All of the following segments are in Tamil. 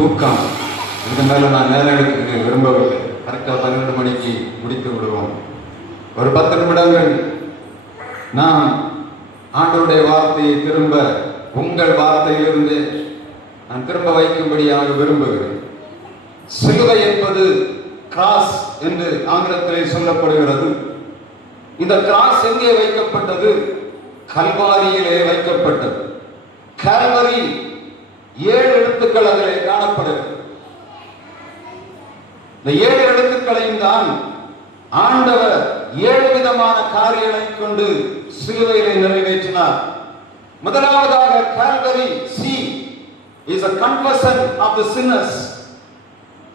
தூக்கம். இதுக்கு மேலே நான் நேரம் எடுக்க விரும்பவில்லை. கரெக்டாக 12 மணிக்கு முடித்து விடுவோம். ஒரு 10 நிமிடங்கள் நான் ஆண்டவருடைய வார்த்தையை திரும்ப உங்கள் வார்த்தையிலிருந்து நான் திரும்ப வைக்கும்படியாக விரும்புகிறேன். சிலுவை என்பது கிராஸ் என்று ஆங்கிலத்திலே சொல்லப்படுகிறது. இந்த கிராஸ் எங்கே வைக்கப்பட்டது? கல்வாரியிலே வைக்கப்பட்டது. கால்வரி 7 எழுத்துக்கள் அதிலே காணப்படுகிறது. இந்த 7 எழுத்துக்களையும் தான் ஆண்டவர் 7 விதமான காரியங்களை கொண்டு சிலுவையிலே நிறைவேற்றினார். முதலாவதாக Calvary C is a confession of the sinners.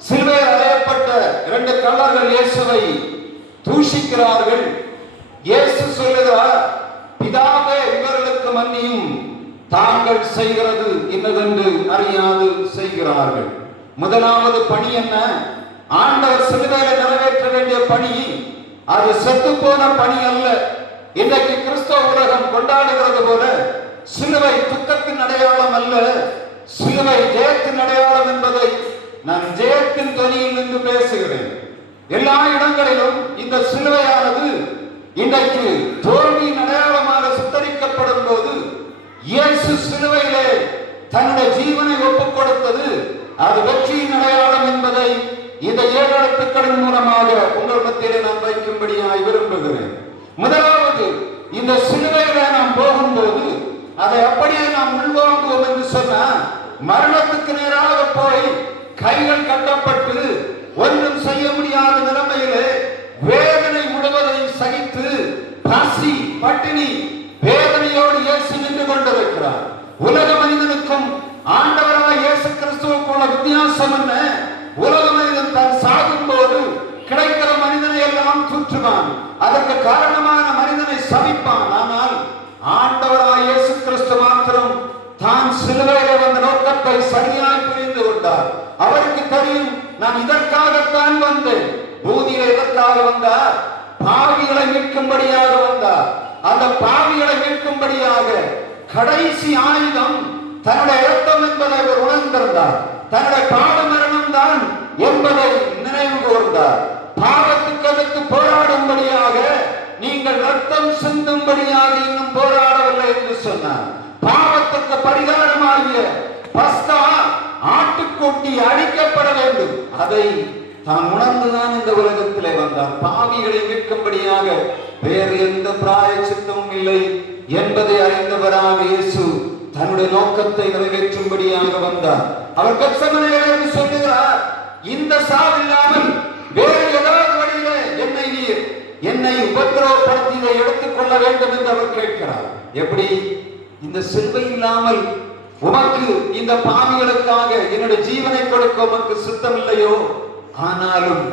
சிலுவையில் அறையப்பட்ட 2 கள்ளர்கள் இயேசுவை தூஷிக்கிறார்கள். இயேசு சொல்லுகிறார், பிதாவே இவர்களுக்கு மன்னியும், தாங்கள் செய்கிறது இன்னதென்று அறியாது செய்கிறார்கள். முதலாவது பணி என்ன? ஆண்டவர் சிலுவையில் நிறைவேற்ற வேண்டிய பணி அது செத்து போன பணி அல்ல. இன்றைக்கு கிறிஸ்தவ உலகம் கொண்டாடுகிறது போல சிலுவை துக்கத்தின் அடையாளம் அல்ல, சிலுவை ஜெயத்தின் அடையாளம் என்பதை நான் ஜெயத்தின் தொனியில் நின்று பேசுகிறேன். எல்லா இடங்களிலும் இந்த சிலுவையானது இன்றைக்கு தோல்வியின் அடையாளமாக சித்தரிக்கப்படும் போது இயேசு சிலுவையிலே தன்னுடைய ஜீவனை ஒப்புக் கொடுத்தது அது வெற்றியின் அடையாளம் என்பதை இந்த 7 எழுத்துக்களின் மூலமாக உங்கள் மத்தியிலே நான் வைக்கும்படியாய் விரும்புகிறேன். முதலாவது, இந்த சிலுவையில நாம் போகும்போது அதை அப்படியே நாம் உள்வாங்குவோம் என்று சொன்னால், மரணத்துக்கு நேராக போய் கைகள் கட்டப்பட்டு ஒன்றும் செய்ய முடியாத நிலைமையிலே வேதனை முழுவதையும் சகித்து பசி பட்டினி வேதனையோடு இயேசு நின்று கொண்டிருக்கிறார். உலக மனிதனுக்கும் ஆண்டவராக இயேசு கிறிஸ்துவுக்குள்ள வித்தியாசம் என்ன? உலக மனிதன் தான் சாகும் போது கிடைக்கிற மனிதனை எல்லாம் தூற்றுவான், அதற்கு காரணமான மனிதனை சபிப்பான். ஆனால் ஆண்டவராக இயேசு கிறிஸ்து மாத்திரம் தான் சிலுவையிலே வந்த நோக்கத்தை சரியாய் புரிந்து கொண்டார். அவருக்கு தெரியும், நான் இதற்காகத்தான் வந்தேன். பூமியில எதற்காக வந்தார்? பாவிகளை மீட்கும்படியாக வந்தார். அந்த பாவிகளை மீட்கும்படியாக கடைசி ஆயுதம் தன்னுடைய இரத்தம் என்பதை அவர் உணர்ந்திருந்தார். தன்னுடைய பாவ மரணம் தான் என்பதை நினைவு கூர்ந்தார். பாவத்துக்கு எதிர்த்து போராடும்படியாக நீங்கள் ரத்தம் சிந்தும்படியாக இன்னும் போராடவில்லை என்று சொன்னார். பாவத்துக்கு பரிகாரமாகிய பஸ்கா ஆட்டுக்குட்டி அடிக்கப்பட வேண்டும். அதை தான் உணர்ந்துதான் இந்த உலகத்திலே வந்தார். பாவிகளை மீட்கும்படியாக வேறு எந்த பிராயச்சித்தமும் இல்லை என்பதை அறிந்தவராக இயேசு தன்னுடைய நோக்கத்தை நிறைவேற்றும்படியாக வந்தார். அவர் கெத்செமனேயிலே சொல்லுகிறார், இந்த சாவில்லாமல் வேறு ஏதாவது வழியிலே என்னை உபத்திரவப்படுத்தி இதை எடுத்துக்கொள்ள வேண்டும் என்று அவர் கேட்கிறார். எப்படி? இந்த சிலுவை இல்லாமல் உமக்கு இந்த பாவிகளுக்காக என்னுடைய ஜீவனை கொடுக்க உமக்கு சித்தம் இல்லையோ? ஆனாலும்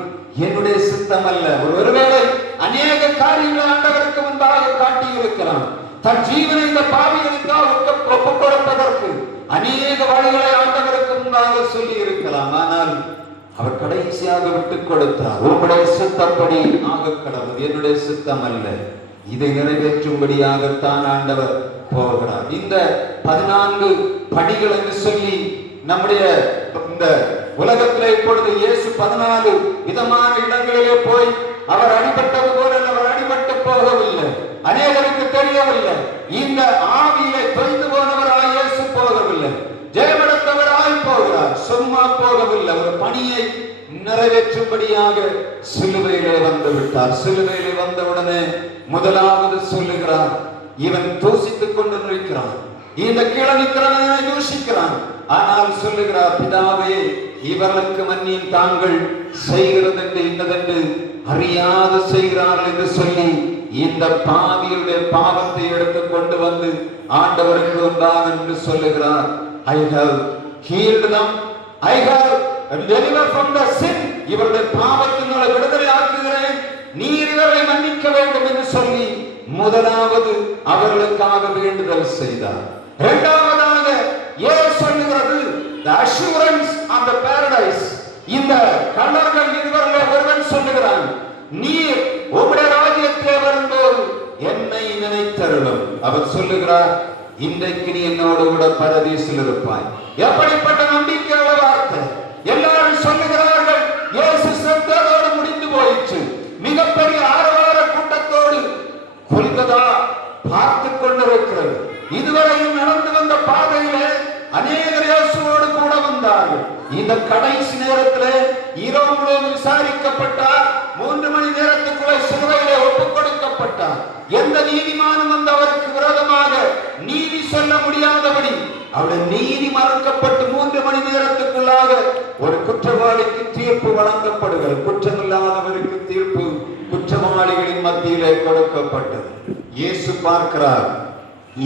என்னுடைய சித்தம் அல்ல. ஒருவேளை அநேக காரியங்களை ஆண்டவருக்கு முன்பாக காட்டி இருக்கிறான். தன் ஜீவனை இந்த பாவிகளுக்காக ஒப்புக் கொடுப்பதற்கு அநேக வழிகளை ஆண்டவருக்கு முன்பாக சொல்லி இருக்கலாம். ஆனால் அவர் கடைசியாக விட்டுக் கொடுத்தார். உங்களுடைய சித்தப்படி ஆக கடவுள், என்னுடைய சித்தம் அல்ல. இதை நிறைவேற்றும்படியாகத்தான் ஆண்டவர் போகிறார். இந்த 14 படிகள் என்று சொல்லி நம்முடைய இந்த உலகத்திலே இப்பொழுது இயேசு 14 விதமான இடங்களிலே போய் அவர் அடிபட்டது போல அவர் அடிபட்டு போகவில்லை. அநேகருக்கு தெரியவில்லை. இந்த ஆவியிலே தொய்ந்து போனவராய் இயேசு போகவில்லை, ஜெயமெடுத்தவராய் போகிறார். சும்மா போகவில்லை, ஒரு பணியை நிறைவேற்றும்படியாக சிலுவையிலே வந்து விட்டார். சிலுவையிலே வந்தவுடனே முதலாவது சொல்லுகிறார், இவன் தூசித்துக் கொண்டு நிற்கிறான், இந்த கீழே நிற்கிறவனை யூசிக்கிறான். ஆனால் சொல்லுகிறார், பிதாவே இவர்களுக்கு மன்னியும், தாங்கள் செய்கிறது இன்னதென்று அறியாது செய்கிறார்கள் என்று சொல்லி இந்த பாவியுடைய பாவத்தை எடுத்து கொண்டு வந்து ஆண்டவருக்கு வந்தான் என்று சொல்லுகிறார். I have healed them, I have delivered from the sin. இவருடைய பாவத்தினுடைய விடுதலை ஆக்குகிறேன், நீர் இவர்களை மன்னிக்க வேண்டும் என்று சொல்லி முதலாவது அவர்களுக்காக வேண்டுதல் செய்தார். இரண்டாவதாக இயேசு சொல்லுகிறது, the assurance of the paradise. இந்த கள்ளர்கள் இருவரில் ஒருவன் சொல்லுகிறான், நீர் உம்முடைய ராஜ்யத்திலே வரும்போது என்னை நினைத்தருளும். அவர் சொல்லுகிறார், இன்றைக்கு நீ என்னோடு கூட பரதீசில் இருப்பாய். எப்படிப்பட்ட நம்பிக்கையுள்ள வார்த்தை! வந்தார்கள். இந்த கடைசி நேரத்திலே இரவு முழுவதும் விசாரிக்கப்பட்டார். 3 மணி நேரத்துக்குள்ளே சிலுவையிலே ஒப்புக் கொடுக்கப்பட்டார். எந்த நீதிமானும் வந்து அவருக்கு விரோதமாக நீதி சொல்ல முடியாதபடி அவருடைய நீதி மறுக்கப்பட்டு 3 மணி நேரத்துக்குள்ளாக ஒரு குற்றவாளிக்கு தீர்ப்பு வழங்கப்படுகிறது. குற்றமில்லாதவருக்கு தீர்ப்பு குற்றவாளிகளின் மத்தியிலே கொடுக்கப்பட்டது. இயேசு பார்க்கிறார்,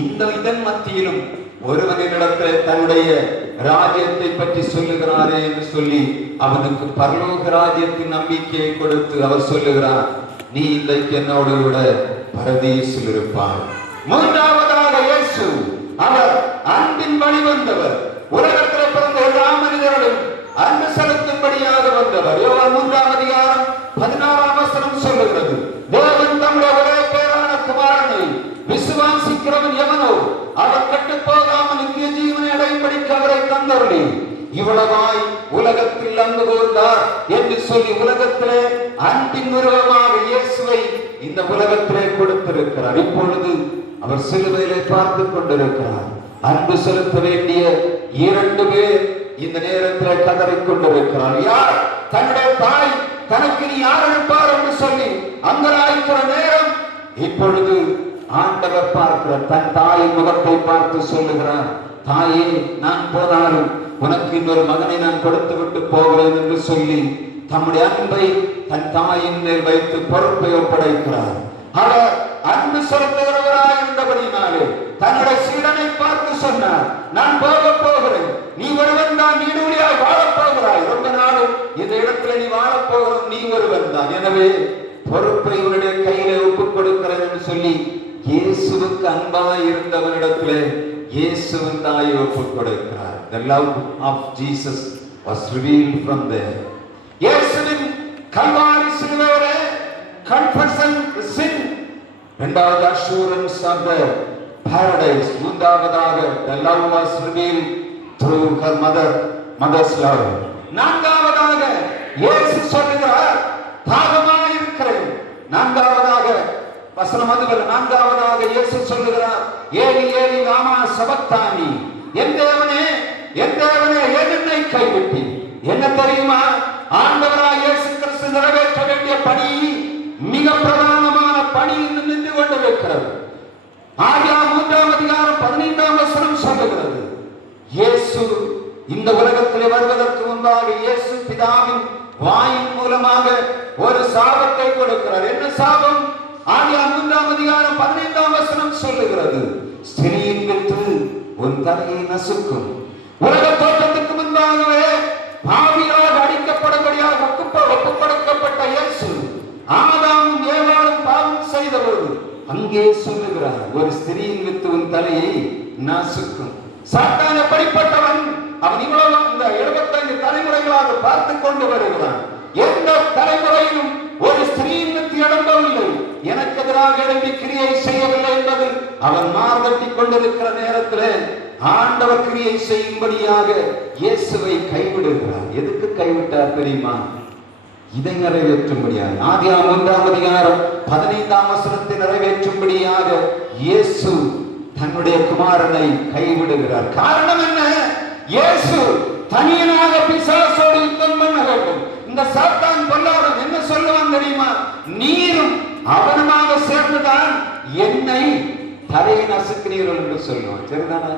இதன் மத்தியிலும் ஒருவனிடத்தில் தன்னுடைய ராஜ்யத்தை பற்றி சொல்லுகிறாரே என்று சொல்லி அவனுக்கு பரலோக ராஜ்யத்தின் நம்பிக்கையை கொடுத்து அவர் சொல்லுகிறார், நீ இன்றைக்கு என்னோடு கூட பரதீசில் இருப்பார். மூன்றாவதாக இயேசு அவர் அன்பின் வழி வந்தவர். உலகத்தில் பிறந்த எல்லா மனிதர்களும் அன்பு செலுத்தும்படியாக வந்தவர். யோவான் 3:16 சொல்லுகிறது, தேவன் தம்முடைய ஒரே பேரான குமாரனை விசுவாசிக்கிறவன் எவனோ அவர் கெட்டு போகாமல் நித்திய ஜீவனை அடையும்படிக்கு அவரை தந்தருளி இவ்வளவாய் உலகத்தில் அன்பு கூர்ந்தார் என்று சொல்லி உலகத்திலே அன்பின் உருவமாக இயேசுவை இந்த உலகத்திலே கொடுத்திருக்கிறார். இப்பொழுது அவர் சிலுவையிலே பார்த்து கொண்டிருக்கிறார். அன்பு செலுத்த வேண்டிய 2 பேர் இந்த நேரத்தில் கதறிக் கொண்டிருக்கிறார். யார்? தன்னுடைய தாய் தனக்கு நீ யார் இருப்பார் என்று சொல்லி அங்கலாய்க்கிற நேரம் இப்பொழுது ஆண்டவர் பார்க்கிறார். தன் தாயின் முகத்தை பார்த்து சொல்லுகிறார், தாயே, நான் போனாலும் உனக்கு இன்னொரு மகனை நான் கொடுத்து விட்டு போகிறேன் என்று சொல்லி தம்முடைய அன்பை தன் தாயின் மேல் வைத்து பொறுப்பை ஒப்படைக்கிறார். அவர் அன்பு செலுத்துகிறவராய் இருந்தபடினாலே தன்னுடைய சீடனை பார்த்து சொன்னார், நான் போகிறேன், நீ ஒருவன் தான் நீடுவழியாய் வாழப் போகிறாய், ரொம்ப நாளும் இந்த இடத்துல நீ வாழப் போகிறோம், நீ ஒருவன் தான், எனவே பொறுப்பை உன்னுடைய கையிலே ஒப்புக் கொடுக்கிறேன் என்று சொல்லி இயேசுவுக்கு அன்பாய் இருந்தவனிடத்திலே இயேசுவின் தாயை ஒப்புக் கொடுக்கிறார். The love of Jesus was revealed from there. இயேசுவின் கல்வாரி சிலுவையிலே confession sin, இரண்டாவது assurance of the paradise, மூன்றாவதாக the love was revealed through her mother's love. நான்காவதாக இயேசு சொல்லுகிறார், தாகமாய் இருக்கிறேன். நான்காவதாக வசனம் அதுவல்ல, நான்காவதாக இயேசு சொல்லுகிறார், ஏலி ஏலி லாமா சபக்தானி, என் தேவனே என் தேவனே ஏன் என்னை கைவிட்டி. என்ன தெரியுமா? ஆண்டவராய் இயேசு கிறிஸ்து நிறைவேற்ற வேண்டிய பணி, மிக பிரதானமான பணி நின்று கொண்டிருக்கிறது. ஆதியாகமம் 3:15 சொல்லுகிறது, இயேசு இந்த உலகத்தில் வருவதற்கு முன்பாக இயேசு பிதாவின் வாயின் மூலமாக ஒரு சாபத்தை கொடுக்கிறார். என்ன சாபம்? ஆதியாகமம் 3:15 சொல்லுகிறது, ஸ்திரீயின் வித்து உன் தலையை நசுக்கும். உலக தோற்றத்துக்கு முன்பாகவே பாவிகளாக அடிக்கப்படும்படியாக ஒப்புக் கொடுக்கப்பட்ட இயேசு ஆதாமும் ஏவாளும் பாவம் செய்தபோது அங்கே சொல்லுகிறார், ஒரு ஸ்திரீயின் வித்து உன் தலையை நசுக்கும். சாத்தான் எப்படிப்பட்டவன்? அவன் இவ்வளவு இந்த 75 தலைமுறைகளாக பார்த்து கொண்டு வருகிறான். எந்த தலைமுறையிலும் ஒரு ஸ்திரீயின் வித்து இடம்பவில்லை, எனக்கு எதிராக எழுப்பி கிரியை செய்யவில்லை என்பது அவன் மார்தட்டி கொண்டிருக்கிற நேரத்தில் ஆண்டவர் கிரியை செய்யும்படியாக இயேசுவை கைவிடுகிறார். எதுக்கு கைவிட்டார் தெரியுமா? இதை நிறைவேற்றும்படியாக. ஆதியாகமம் 3:15 நிறைவேற்றும்படியாக இயேசு தன்னுடைய குமாரனை கைவிடுகிறார். காரணம் என்ன? இயேசு தனியனாக பிசாசோடு யுத்தம் பண்ண வேண்டும். இந்த சாத்தான் பொல்லாதவன் என்ன சொல்லுவான் தெரியுமா? நீரும் அவனுமாக சேர்ந்துதான் என்னை தலையை நசுக்கிறீர்கள் என்று சொல்லுவான். சரிதானே?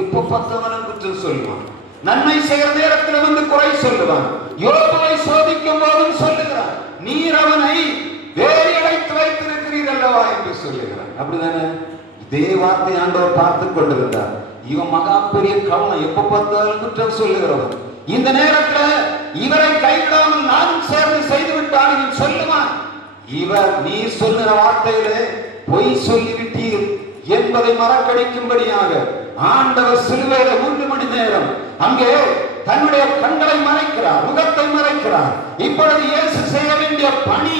எப்ப பத்தவனும் குற்றம் சொல்லுவான். நன்மை செய்கிற நேரத்தில் வந்து குறை சொல்லுவான். யோபுவை சோதிக்கும் போதும் சொல்லுகிறான், நீர் அவனை வேறி அடைத்து வைத்திருக்கிறீர் அல்லவா என்று சொல்லுகிறான். அப்படிதானே? இதே வார்த்தை ஆண்டவர் பார்த்து கொண்டிருந்தார். இவன் மகா பெரிய கவனம், எப்ப பார்த்தாலும் குற்றம் சொல்லுகிறவன். இந்த நேரத்தில் இவரை கைவிடாமல் நானும் சேர்ந்து செய்து விட்டால் சொல்லுவான், இவர் நீ சொல்லுகிற வார்த்தையிலே பொய் சொல்லிவிட்டீர் என்பதை மறக்கடிக்கும்படியாக ஆண்டவர் சிலுவையில 3 மணி நேரம் அங்கே தன்னுடைய கண்களை மறைக்கிறார், முகத்தை மறைக்கிறார். இப்பொழுது இயேசு செய்ய வேண்டிய பணி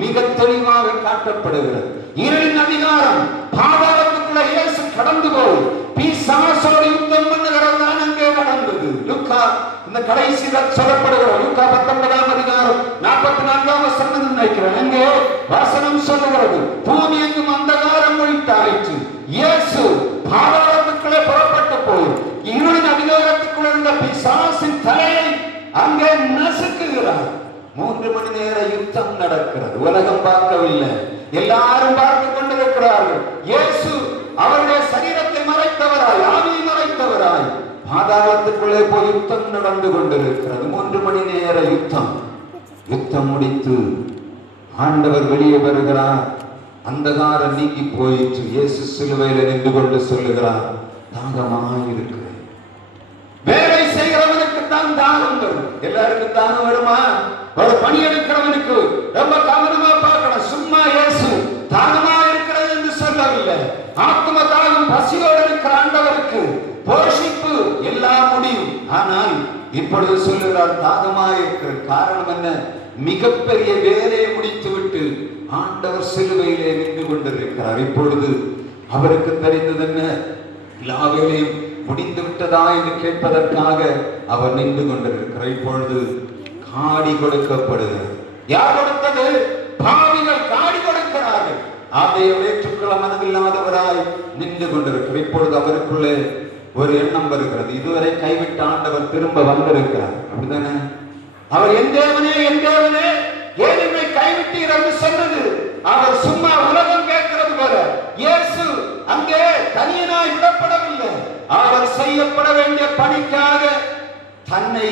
மிக தெளிவாக காட்டப்படுகிறது. இருளின் அதிகாரம் பாதாளத்துக்குள்ள இயேசு கடந்து போய் பிசாசோடு யுத்தம் பண்ணுகிறது தான் அங்கே நடந்தது. லூக்கா இந்த கடைசி சொல்லப்படுகிற லூக்கா 19:44 நினைக்கிறேன். அங்கே வசனம் சொல்லுகிறது, பூமி எங்கும் அந்தகாரம் ஒழித்தாயிற்று. இயேசு பாதாளத்துக்குள்ளே புறப்பட்டு போய் இருளின் அதிகாரத்துக்குள்ள இருந்த பிசாசு நேர யுத்தம் நடக்கிறது. உலகம் பார்க்கவில்லை, எல்லாரும் பார்த்து கொண்டிருக்கிறார்கள். இயேசு அவருடைய சரீரத்தை மறைத்தவராய், ஆவியை மறைத்தவராய் பாதாளத்துக்குள்ளே போய் யுத்தம் நடந்து கொண்டிருக்கிறது. 3 மணி நேர யுத்தம். யுத்தம் முடித்து ஆண்டவர் வெளியே வருகிறார். அந்தகாரம் நீங்கி போயிற்று. இயேசு சிலுவையில் நின்று கொண்டு சொல்லுகிறார், தாகமாயிருக்கிறேன். வேலை செய்கிறவனுக்கு தான் தாகம் வரும். எல்லாருக்கும் தாகம் வருமா? ஒரு பணி எடுக்கிறவனுக்கு ரொம்ப கவனமா பார்க்கணும். சும்மா இயேசு தாகமா இருக்கிறது என்று சொல்லவில்லை. ஆத்ம தாகம் பசியோடு இருக்கிற ஆண்டவருக்கு போஷிப்பு எல்லாம் முடியும். ஆனால் இப்பொழுது சொல்லுகிறார், தாகமா இருக்கிற காரணம் என்ன? மிகப்பெரிய வேலையை முடித்து விட்டு ஆண்டவர் சிலுவையிலே நின்று கொண்டிருக்கிறார். இப்பொழுது அவருக்கு தெரிந்தது என்ன? எல்லா வேலையும் முடிந்து விட்டதா என்று கேட்பதற்காக அவர் நின்று கொண்டிருக்கிறார். இப்பொழுது காடி கொடுக்கப்படுகிறது. யார் கொடுத்தது? பாவிகள் காடி கொடுக்கிறார்கள். அதை ஏற்றுக்கொள்ள மனதில்லாதவராய் நின்று கொண்டிருக்கிறார். இப்பொழுது அவருக்குள்ளே ஒரு எண்ணம் வருகிறது, இதுவரை கைவிட்ட ஆண்டவர் திரும்ப வந்திருக்கிறார். அப்படித்தானே? அவர் என் தேவனே, என் தேவனே, ஏன் என்னை கைவிட்டீர் என்று சொன்னது அவர் சும்மா உலகம் கேட்கிறது போல. இயேசு அங்கே தனியனாய் விடப்படவில்லை. அவர் செய்யப்பட வேண்டிய பணிக்காக தன்னை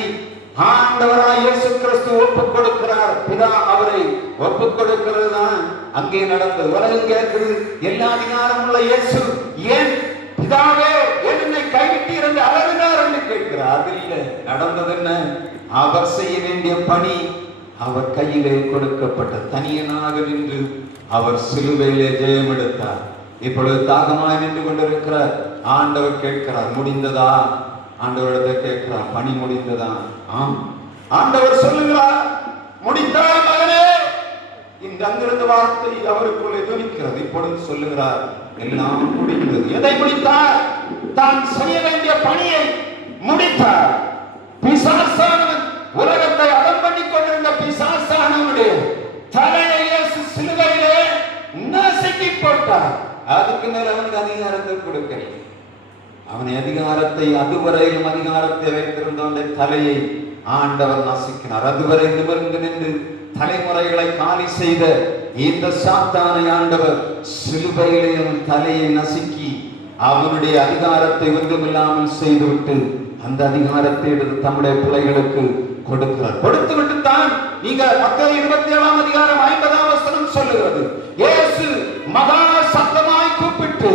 ஆண்டவராய் இயேசு கிறிஸ்து ஒப்புக் கொடுக்கிறார். பிதா அவரை ஒப்புக் கொடுக்கிறது தான் அங்கே நடந்தது. உலகம் கேட்கிறது, எல்லா அதிகாரம் உள்ள இயேசு ஏன் பிதாவே ஏன் என்னை கைவிட்டீர் என்று அலறினார் என்று கேட்கிறார். அது இல்லை, நடந்தது என்ன? அவர் செய்ய வேண்டிய பணி அவர் கையிலே கொடுக்கப்பட்ட தனியனாக நின்று அவர் சிலுவையிலே ஜெயம் எடுத்தார். இப்பொழுது தாகமாய் நின்று கொண்டிருக்கிற ஆண்டவர் கேட்கிறார், முடிந்ததா? ஆண்டவரிடத்தை கேட்கிறார், பணி முடிந்ததா? ஆம். ஆண்டவர் சொல்லுகிறார், முடித்தாய் மகனே. இந்த அங்கிருந்த வார்த்தை அவருக்குள்ளே துணிக்கிறது. இப்பொழுது சொல்லுகிறார், எல்லாம் முடிந்தது. எதை முடித்தார்? தான் செய்ய வேண்டிய பணியை முடித்தார். பிசாசானவன், உலகத்தை அடம் பண்ணி கொண்டிருந்த பிசாசானவனுடைய தலையை இயேசு சிலுவையிலே நசுக்கி போட்டார். அதுக்கு மேல் அவனுக்கு அதிகாரத்தை கொடுக்கவில்லை. அவனை அதிகாரத்தை, அதுவரையிலும் அதிகாரத்தை வைத்திருந்தவனுடைய தலையை ஆண்டவர் நசுக்கினார். அதுவரை நிமிர்ந்து நின்று தலைமுறைகளை காலி செய்த இந்த சாத்தானை ஆண்டவர் சிலுவையிலே அவன் தலையை நசுக்கி அவனுடைய அதிகாரத்தை ஒன்றுமில்லாமல் செய்துவிட்டு அந்த அதிகாரத்தை எடுத்து தம்முடைய பிள்ளைகளுக்கு கொடுக்கிறார். கொடுத்து விட்டு தான் நீங்க மத்தேயு 27 அதிகாரம் 50ஆம் வசனம் சொல்லுகிறது, இயேசு மகா சத்தமாய் கூப்பிட்டு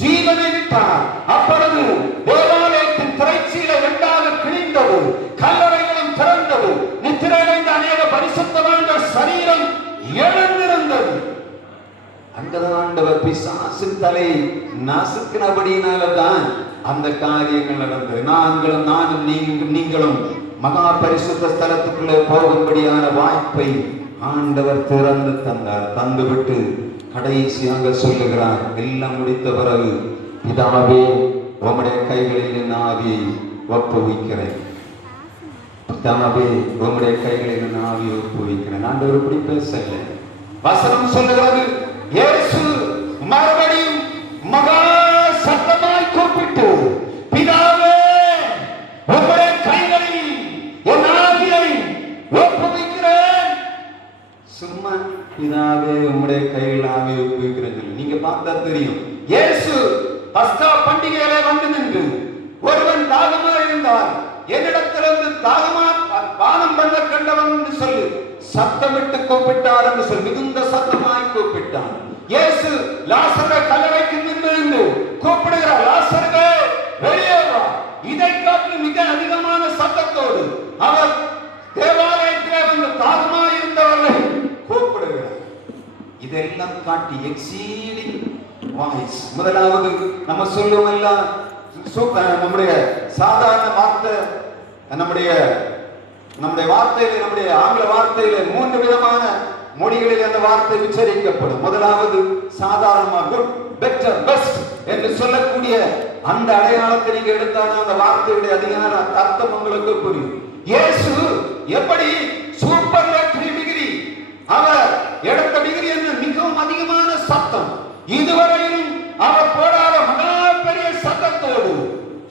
ஜீவனை விட்டார். அப்பொழுது தேவாலயத்தின் திரைச்சீலை 2ஆக கிழிந்தது, கல்லறைகளும் திறந்தது, நித்திரையடைந்த அநேக பரிசுத்தவான்கள் சரீரம் எழுந்திருந்தது. அங்கதான் ஆண்டவர் பிசாசின் தலையை நசுக்கினபடியினால்தான் அந்த காரியங்கள் நடந்தது. நானும் நீங்களும் மகா பரிசுத்த ஸ்தலத்துக்குள்ளே போகும்படியான வாய்ப்பை ஆண்டவர் திறந்து தந்தார். தந்துவிட்டு கடைசியாக சொல்லுகிறார், எல்லாம் முடித்த பிறகு, பிதாவே உம்முடைய கைகளில் என் ஆவியை ஒப்புவிக்கிறேன். பிதாவே உம்முடைய கைகளில் என் ஆவியை ஒப்புவிக்கிறேன். ஆண்டவர் இப்படி பேசல. வசனம் சொல்லுகிறது, இயேசு மறுபடியும் மகா சத்தமாய் கூப்பிட்டு, பிதாவே உம்முடைய கைகளில் என் ஆவியை ஒப்புவிக்கிறேன். சும்மா பிதாவே உம்முடைய கையில் ஆவியை ஒப்புவிக்கிறேன் சொல்லி நீங்க பார்த்தா தெரியும். இயேசு பஸ்கா பண்டிகையிலே வந்து நின்று, ஒருவன் தாகமா இருந்தார், என்னிடத்திலிருந்து தாகமா பானம் பண்ண கண்டவன் என்று சொல்லி சத்தமிட்டு கூப்பிட்டார் என்று சொல்லி மிகுந்த சத்தமாய் கூப்பிட்டான். இயேசு லாசரை கல்லறைக்கு நின்று கூப்பிடுகிறார், லாசரே வெளியே வா. இதை காட்டி மிக அதிகமான சத்தத்தோடு அவர் தேவாலயத்திலே வந்து தாகமாய் இருந்தவர்களை கூப்பிடுகிறார். இதெல்லாம் காட்டி எக்ஸீடிங் வாய்ஸ். முதலாவது நம்ம சொல்லுவோம் எல்லாம் நம்முடைய சாதாரண வார்த்தை, நம்முடைய வார்த்தையில, நம்முடைய ஆங்கில வார்த்தையில 3 விதமான மொழிகளில் அந்த வார்த்தை உச்சரிக்கப்படும். முதலாவது சாதாரணமாக குட், பெட்டர், பெஸ்ட் என்று சொல்லக்கூடிய அந்த அடையாளத்தை நீங்க எடுத்தாலும் அந்த வார்த்தையுடைய அதிகார அர்த்தம் உங்களுக்கு புரியும். இயேசு எப்படி சூப்பர்லேட்டிவ் டிகிரி, அவர் எடுத்த டிகிரி என்ன? மிகவும் அதிகமான சத்தம், இதுவரையும் அவர் போடாத மகா பெரிய சத்தத்தோடு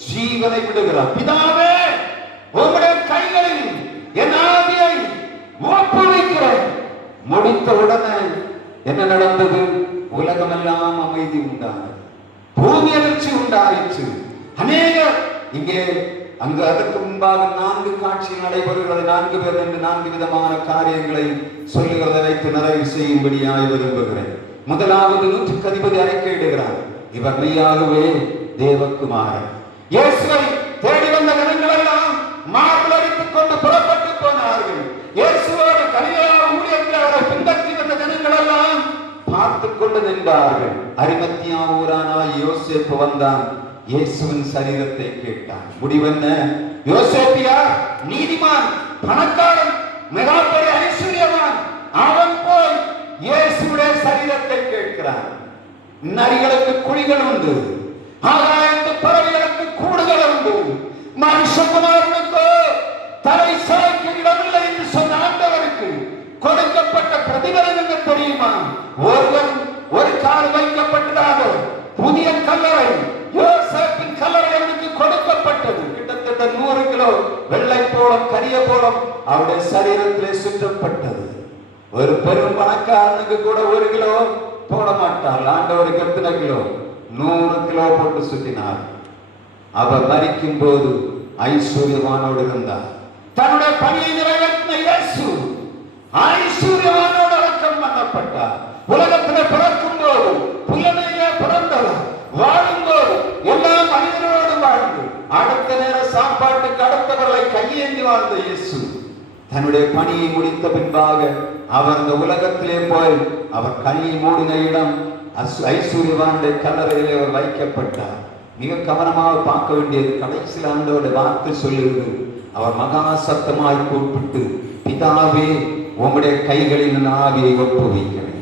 ஜீவனை விடுகிறார். பிதாவே உம்முடைய கைகளில் என் ஆவியை ஒப்புவிக்கிறேன். முடித்த உடனே என்ன நடந்தது? உலகமெல்லாம் அமைதி உண்டானது, பூமி அதிர்ச்சி உண்டாயிற்று. அநேகர் இங்கே அங்கு அதற்கு முன்பாக 4 காட்சிகள் நடைபெறுகிறது. 4 பேர் என்று 4 விதமான காரியங்களை சொல்லுகிறதை வைத்து நிறைவு செய்யும்படியாய் விரும்புகிறேன். முதலாவது நூற்றுக்கு அதிபதி அறிக்கையிடுகிறார், இவர் மெய்யாகவே தேவகுமாரன். இயேசுவை தேடி வந்த ஜனங்கள் எல்லாம் மார்பில் அடித்துக் கொண்டு புறப்பட்டு போனார்கள். இயேசுவோடு கலிலேயா ஊழியத்தில் அவரை பின்பற்றி வந்த ஜனங்கள் எல்லாம் பார்த்து கொண்டு நின்றார்கள். அரிமத்தியா ஊரானாய் யோசேப்பு வந்தான், இயேசுவின் சரீரத்தை கேட்டான். முடிவென்ன? யோசேப்பியா நீதிமான், பணக்காரன், மிக பெரிய ஐஸ்வர்யவான். அவன் போய் இயேசுடைய சரீரத்தை கேட்கிறான். நரிகளுக்கு குழிகள் உண்டு, ஆகாயத்து பறவைகளுக்கு கூடுகள் உண்டு, மனுஷகுமாரனுக்கு தலை சாய்க்க இடமில்லை என்று சொன்ன ஆண்டவருக்கு கொடுக்கப்பட்ட பிரதிபலன் என்ன தெரியுமா? ஒருவன் ஒரு கால் வைக்கப்பட்டதாக புதிய கல்லறை, யோசேப்பின் கல்லறை அவனுக்கு கொடுக்கப்பட்டது. கிட்டத்தட்ட 100 கிலோ வெள்ளை போலம் கரிய போலம் அவருடைய சரீரத்திலே சுற்றப்பட்டது. ஒரு பெரும் பணக்காரனுக்கு கூட 1 கிலோ போட மாட்டார். ஆண்டவருக்கு எத்தனை கிலோ? 100 கிலோ போட்டு சுற்றினார். அவர் மரிக்கும் போது ஐஸ்வர்யவானோடு இருந்தார். தன்னுடைய பணியை நிறைவேற்றின இயேசு ஐஸ்வர்யவானோடு அடக்கம் பண்ணப்பட்டார். உலகத்தில் பிறக்கும் போது புலனையிலே பிறந்தவர், வாழும் போது எல்லா மனிதரோடு வாழ்ந்து அடுத்த நேர சாப்பாட்டுக்கு அடுத்தவர்களை கையேந்தி வாழ்ந்த இயேசு தன்னுடைய பணியை முடித்த பின்பாக அவர் இந்த உலகத்திலே போய் அவர் கையை மூடின இடம் ஐஸ்வர்யவானுடைய கல்லறையிலே அவர் வைக்கப்பட்டார். மிக கவனமாக பார்க்க வேண்டியது கடைசியில் ஆண்டோட வார்த்தை சொல்லுகிறது. அவர் மகா சத்தமாய் கூப்பிட்டு, பிதாவே உங்களுடைய கைகளில் ஆவியை ஒப்புவிக்கிறேன்.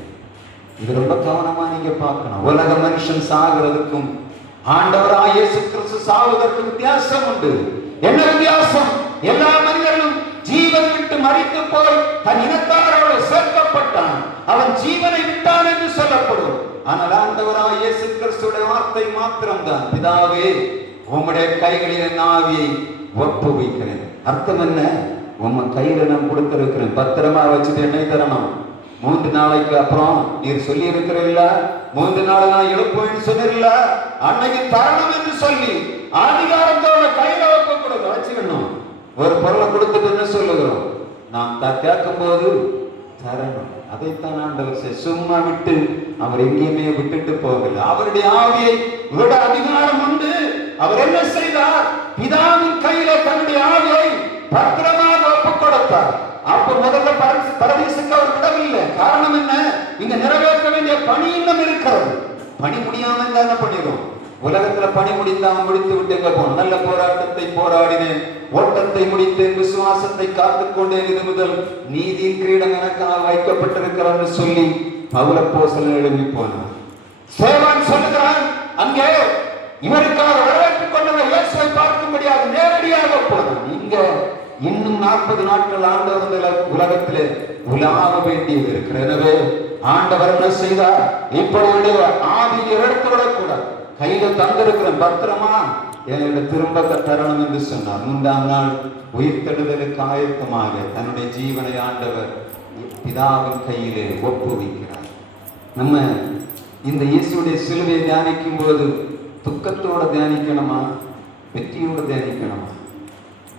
இது ரொம்ப கவனமா நீங்க பார்க்கணும். உலக மனுஷன் சாகிறதுக்கும் ஆண்டவராய் இயேசு கிறிஸ்து சாவதற்கும் வித்தியாசம் உண்டு. என்ன வித்தியாசம்? எல்லா மனிதர்களும் ஜீவன் விட்டு மரித்து போய் தன் இனத்தாரோடு சேர்க்கப்பட்டான். அவன் ஜீவனை விட்டான் என்று சொல்லப்படும். ஆனால் ஆண்டவராய் இயேசு கிறிஸ்துடைய வார்த்தை மாத்திரம்தான், பிதாவே உம்முடைய கைகளில் என் ஆவியை ஒப்புவிக்கிறேன். அர்த்தம் என்ன? உம்ம கையில நான் கொடுத்திருக்கிறேன், பத்திரமா வச்சுட்டு என்னை தரணும். 3 நாளைக்கு அப்புறம் நீர் சொல்லி இருக்கிறீல்ல, 3 நாள் நான் எழுப்புவேன்னு சொன்னீர்ல, அன்னைக்கு தரணும் என்று சொல்லி அதிகாரத்தோட கையில வச்சுக்கணும். ஒரு பொருளை கொடுத்துட்டு என்ன சொல்லுகிறோம்? நாம் கேட்கும் போது தரணும். அதைத்தான் ஆண்டவர் சும்மா விட்டு அவர் எங்கேயுமே விட்டுட்டு போகல. அவருடைய ஆவியை விட அதிகாரம் உண்டு. அவர் என்ன செய்தார்? பிதாவின் கையில தன்னுடைய ஆவியை பத்திரமாக ஒப்புக் கொடுத்தார். அப்ப முதல்ல பரதேசுக்கு அவர் விடவில்லை. காரணம் என்ன? இங்க நிறைவேற்ற வேண்டிய பணி இன்னும் இருக்கிறது. பணி முடியாம இருந்தா என்ன பண்ணிடும்? உலகத்துல பணி முடிந்தாம முடித்து விட்டு எங்க போன? நல்ல போராட்டத்தை போராடினேன், ஓட்டத்தை முடித்தேன், விசுவாசத்தை காத்துக் கொண்டேன், இது முதல் நீதியின் கிரீடம் எனக்காக வைக்கப்பட்டிருக்கிறது சொல்லி பவுலப்போஸ்தலன் எழுப்பி போனார். சேவான் சொல்லுகிறான், அங்கே இவருக்காக வரவேற்றுக் கொண்டவர் இயேசுவை பார்க்கும்படியாக நேரடியாக போனான். இங்க இன்னும் 40 நாட்கள் ஆண்டவர் உலகத்திலே உலாவ வேண்டியது இருக்கிறது. எனவே ஆண்டவர் என்ன செய்தார்? இப்படி ஆவியை எடுத்து விடக்கூடாது, கையில தந்திருக்கிற பத்திரமா என்னை திரும்ப தரணும் என்று சொன்னார். 3ஆம் நாள் உயிர்த்தெழுதலுக்கு ஆயத்தமாக தன்னுடைய ஜீவனை ஆண்டவர் பிதாவின் கையிலே ஒப்புவிக்கிறார். நம்ம இந்த இயேசுடைய சிலுவையை தியானிக்கும் போது துக்கத்தோட தியானிக்கணுமா, வெற்றியோட தியானிக்கணுமா?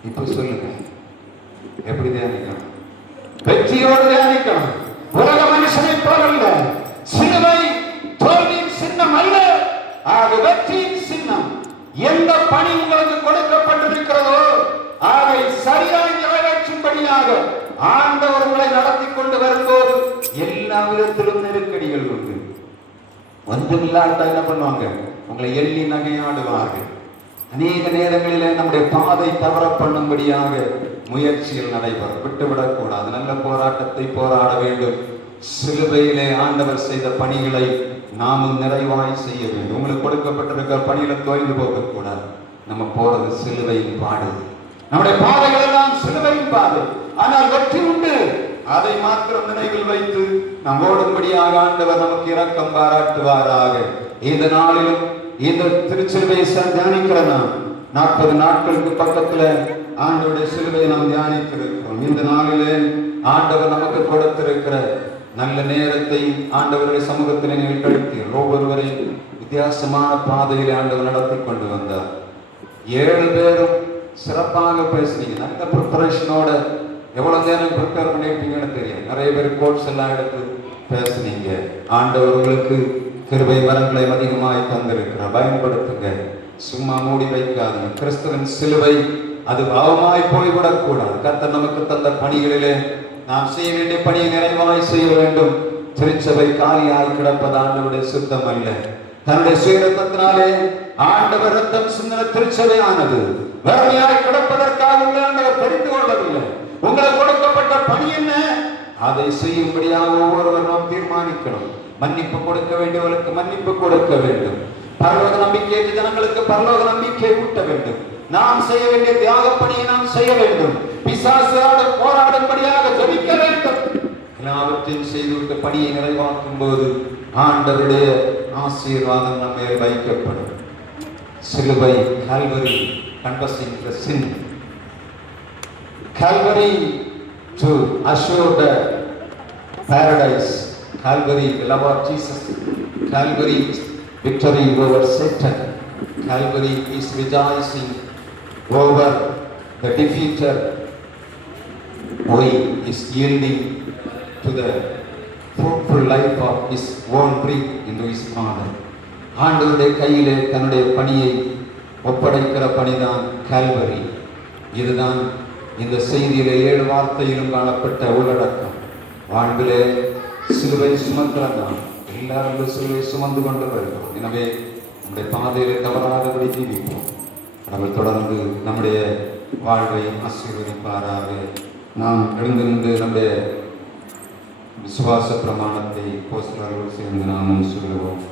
இப்ப சொல்லுங்க, எப்படி தியானிக்கணும்? வெற்றியோடு தியானிக்கணும். உலக மனுஷனை போல சிலுவை தோல்வியின் சின்னம் அல்ல, அது வெற்றியின் சின்னம். எந்த பணி உங்களுக்கு கொடுக்கப்பட்டிருக்கிறதோ அதை சரியாய் நிறைவேற்றும்படியாக ஆண்டவர் உங்களை நடத்தி கொண்டு வரும்போது எல்லா விதத்திலும் நெருக்கடிகள் உண்டு. ஒன்றுமில்லாட்டா என்ன பண்ணுவாங்க? உங்களை எள்ளி நகையாடுவார்கள். அநேக நேரங்களிலே நம்முடைய பாதை தவற பண்ணும்படியாக முயற்சிகள் நடைபெறும். விட்டுவிடக்கூடாது. நல்ல போராட்டத்தை போராட வேண்டும். சிலுவையிலே ஆண்டவர் செய்த பணிகளை நாமும் நிறைவாய் செய்ய வேண்டும். உங்களுக்கு கொடுக்கப்பட்டிருக்கிற பணியில தோய்ந்து போகக்கூடாது. நம்ம போறது சிலுவையின் பாடு. நம்முடைய பாதைகள் எல்லாம் சிலுவையின் பாடு. ஆனால் வெற்றி உண்டு. அதை மாத்திரம் நினைவில் வைத்து நாம் ஓடும்படியாக ஆண்டவர் நமக்கு இரக்கம் பாராட்டுவாராக. இந்த நாளிலும் இந்த திருச்சிலுவையை தியானிக்கிற நாம் 40 நாட்களுக்கு பக்கத்துல ஆண்டவருடைய சிலுவையை நாம் தியானித்திருக்கிறோம். இந்த நாளிலே ஆண்டவர் நமக்கு கொடுத்திருக்கிற நல்ல நேரத்தை ஆண்டவருடைய சமூகத்தில் நீங்கள் கழித்தீர்கள். ஒவ்வொருவரையும் வித்தியாசமான பாதையில் ஆண்டவர் நடத்தி கொண்டு வந்தார். 7 பேரும் சிறப்பாக பேசுனீங்க. நல்ல ப்ரிப்பரேஷனோட எவ்வளவு நேரம் ப்ரிப்பேர் பண்ணியிருப்பீங்கன்னு தெரியும். நிறைய பேர் கோட்ஸ் எல்லாம் எடுத்து பேசுனீங்க. ஆண்டவர்களுக்கு கிருபை வரங்களை அதிகமாய் தந்திருக்கிறார். பயன்படுத்துங்க. சும்மா மூடி வைக்காதுங்க. கிறிஸ்துவின் சிலுவை அது பாவமாய் போய்விடக்கூடாது. கர்த்தர் நமக்கு தந்த பணிகளிலே நாம் செய்ய வேண்டிய பணியை நிறைவாய் செய்ய வேண்டும். திருச்சபை காலியாய் கிடப்பது ஆண்டவருடைய சுத்தம் அல்ல. தன்னுடைய சுயரத்தத்தினாலே ஆண்டவர் ரத்தம் சிந்தின திருச்சபையானது வறுமையாய் கிடப்பதற்காக ஆண்டவர் தெரிந்து கொள்ளவில்லை. உங்களுக்கு கொடுக்கப்பட்ட பணி என்ன? அதை செய்யும்படியாக ஒவ்வொருவரும் தீர்மானிக்கணும். மன்னிப்பு கொடுக்க வேண்டியவர்களுக்கு மன்னிப்பு கொடுக்க வேண்டும். பரலோக நம்பிக்கை ஜனங்களுக்கு பரலோக நம்பிக்கையை ஊட்ட வேண்டும். நாம் செய்ய வேண்டிய தியாக பணியை நாம் செய்ய வேண்டும். பிசாசோடு போராடும்படியாக ஜெபிக்க வேண்டும். எல்லாவற்றையும் செய்துவிட்டு பணியை நிறைவாக்கும் போது ஆண்டவருடைய ஆசீர்வாதம் நம்ம வைக்கப்படும். சிலுவை, Calvary, confessing the sin. Calvary to assure the paradise. Calvary, the love of Jesus. Calvary is victory over Satan. Calvary is rejoicing over the defeater. He is yielding to the fruitful life of his own breath into his Father. ஆண்டவருடைய கையிலே தன்னுடைய பணியை ஒப்படைக்கிற பணிதான் கால்வரி. இதுதான் இந்த செய்தியிலே 7 வார்த்தையிலும் காணப்பட்ட உள்ளடக்கம். வாழ்விலே சிலுவை சுமக்கிறதான் எல்லாரும் சிலுவை சுமந்து கொண்டு வருகிறோம். எனவே நம்முடைய பாதையிலே தவறாதபடி ஜீவிப்போம். அவர்கள் தொடர்ந்து நம்முடைய வாழ்வை ஆசீர்வதிப்பாராக. நாம் எழுந்திருந்து நம்முடைய விசுவாச பிரமாணத்தை போஸ்டர்கள் சேர்ந்து நாமும் சொல்லுவோம்.